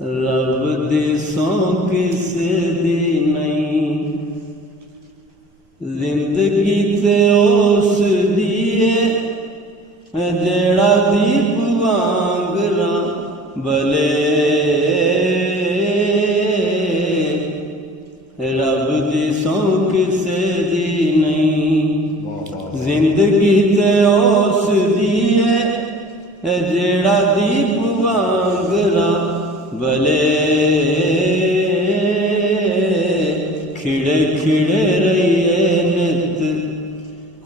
रब दी सौ किसे दी नहीं, जिंदगी ते उस दी है जेड़ा दीप वांगरा बले। रब दी सौ किसे दी नहीं, जिंदगी ते उस दी है जेड़ा दीप वांगरा बले। खिड़े खिड़े रहिए नित,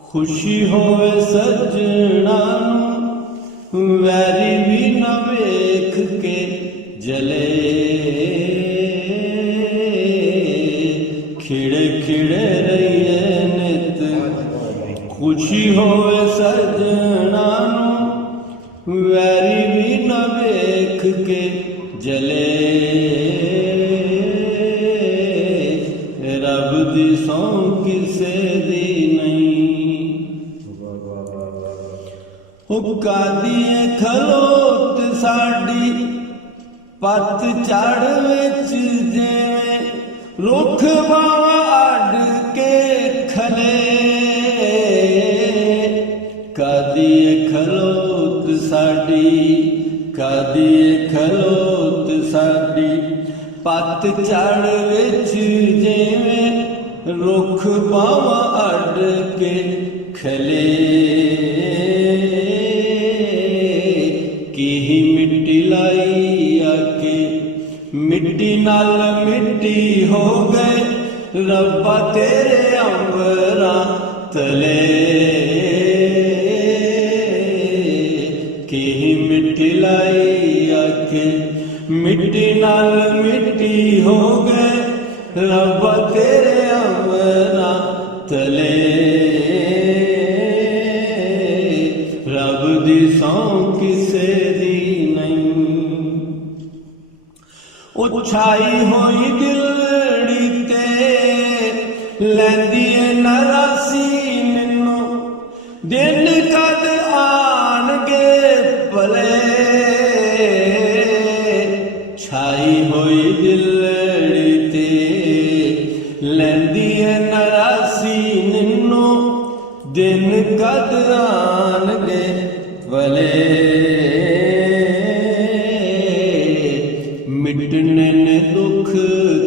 खुशी होवे सजना नूं, वैरी भी न वेख के जले। खिड़े खिड़े रहिए नित, खुशी होवे सजना नूं, वैरी भी न वेख के जले। रब दी सौ किसे दी नहीं, हुक्का दिए खलोत साडी पत चढ़ विच जिवें रुख बावा अड के खले। कदिए खलोत साडी, कदिए खलोत साडी पत चढ़ विच जिवें रुख बावा अड के खले। की मिट्टी लाई आके मिट्टी नाल मिट्टी हो गए, रब्बा तेरे अंबरा तले। की मिट्टी लाई आके मिट्टी नाल मिट्टी हो गए, रब्बा तेरे अंबरा तले। रब दी सौ किसे दी नहीं, उछाई होई दिलड़ी ते लैंदी नरासी मैनू, दिन कद आनगे भले। छाई होई दिलड़ी ते लैंदी नरासी मैनू, दिन कद आनगे भले। मिटने ने दुख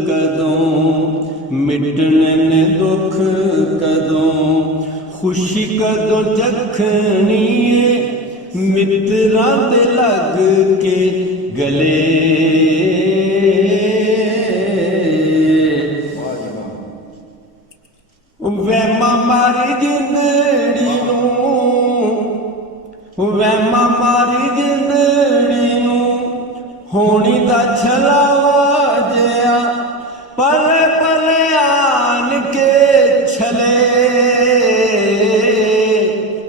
कदों, मिटने ने दुख कदों, खुशी कदों चखनी मित्रां दे लग के गले। वहमा मारी जिंदड़ी नूं, वहमा मारी जिंदड़ी नूं, होनी दा छलावा जिया पले पले आन के छले।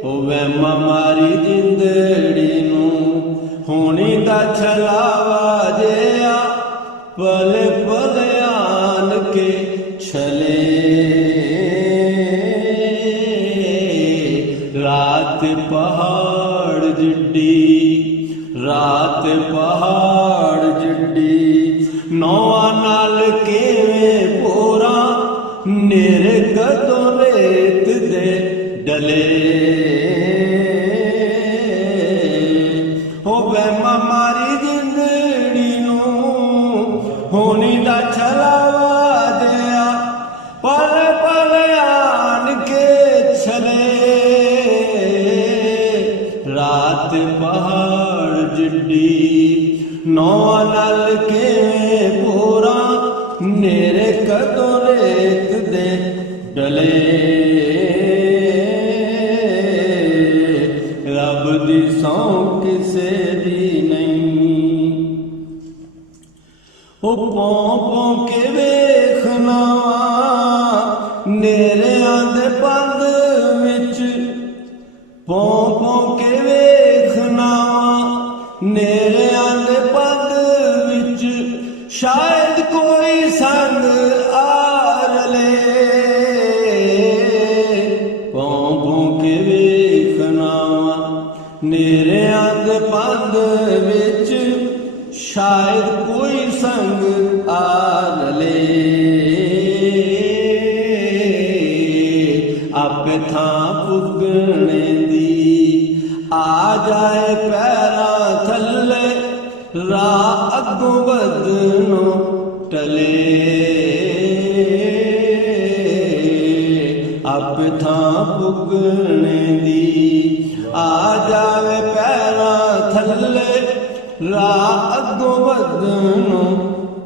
ओ वहमा मारी जिंदड़ी नूं, होनी दा छलावा जिया पले पले आन के छले। रात पहाड़ जिड्डी, रात पहाड़ जिड्डी, नौवां नाल केवें पोरा, नेरे कदों रेत दे डले। हो वहमा मारी जिंदड़ी नूं, होनी दा छलावा दिया पल पल आन के छले। रात पहाड़ जिड्डी, नौवां नाल केवें पोरा, नेरे कदों रेत दे डले। रब दी सौ किसे दी नहीं, ओ पौं पौं के वेखना नेरिਆਂ दे पंध विच, पौं पौं के वेखना नेरिਆਂ दे पंध विच, शायद कोई संग आ रले। पौं पौं के वेखना नेरिਆਂ दे पंध विच, शायद कोई संग आ ले, आपे थां पुगने दी आ जाए पैरां थल्ले, राह अगों बदनों टले, आपे थां पुगने दी आ जावे पैरां थल्ले, राह अगों बदनों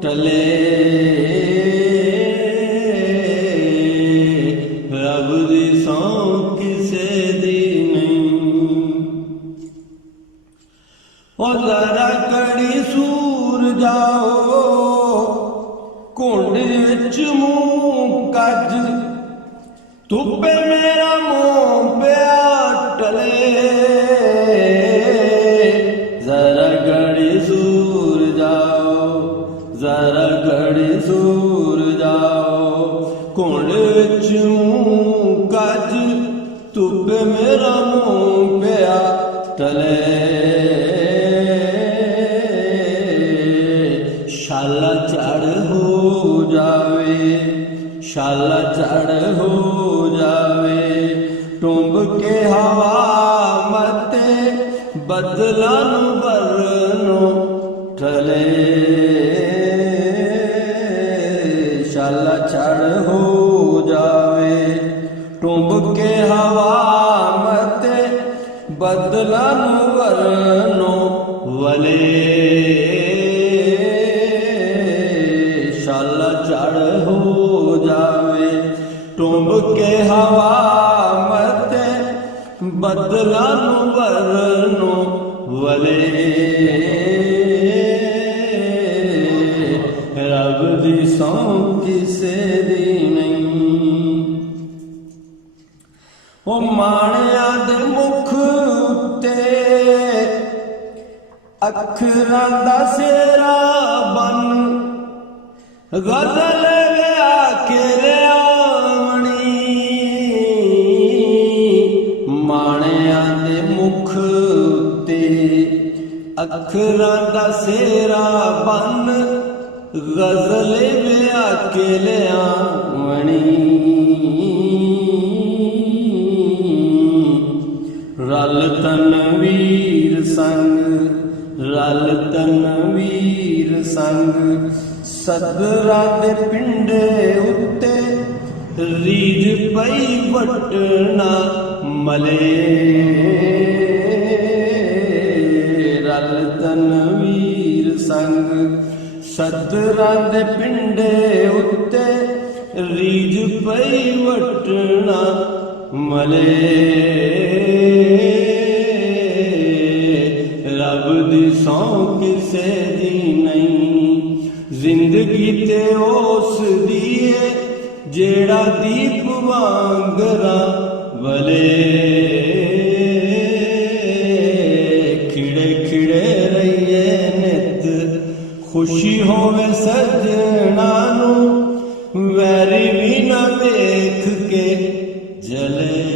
टले। रब दी सौं किसे दी नहीं, ओ जरा कड़ी सूर जाओ कुंड विच मूंह कज, धुप्पे मेरा मुंह पिया टले, जरा घड़ी सूर जाओ, जरा घड़ी सूर जाओ कुंड विच मूंह कज, धुप्पे मेरा मुंह पिया टले। शाला चढ़ हो जावे, शाला चढ़ हो जावे, टुंब के हवा मते बदला नू बरनों टले, शाला चढ़ हो जावे, टुंब के हवा मते बदला नू बरनों वले, शाला चढ़ हो जावे, टुंब के हवा मते बदला नू बरनों वले। रब दी सौं किसे दी नहीं, ओ माणिया दे मुख उत्ते अखरां दा सेरा बन, गज़ल गा के लियावणी, माणिया दे मुख उत्ते अखरां दा सेरा बन, गज़ल गा के लियावणी। रल तनवीर संग, रल तनवीर संग, सदरा दे पिंडे उत्ते रीझ पई वटना मले, रल तनवीर संग, सदरा दे पिंडे उत्ते रीझ पई वटना मले। रब दी सौं किसे दी नहीं, जिंदगी ते उस दी है जेड़ा दीप वांगरा वले, खिड़े खिड़े रहिए नित, खुशी होवे सजना नू, वैरी भी ना वेख के जले।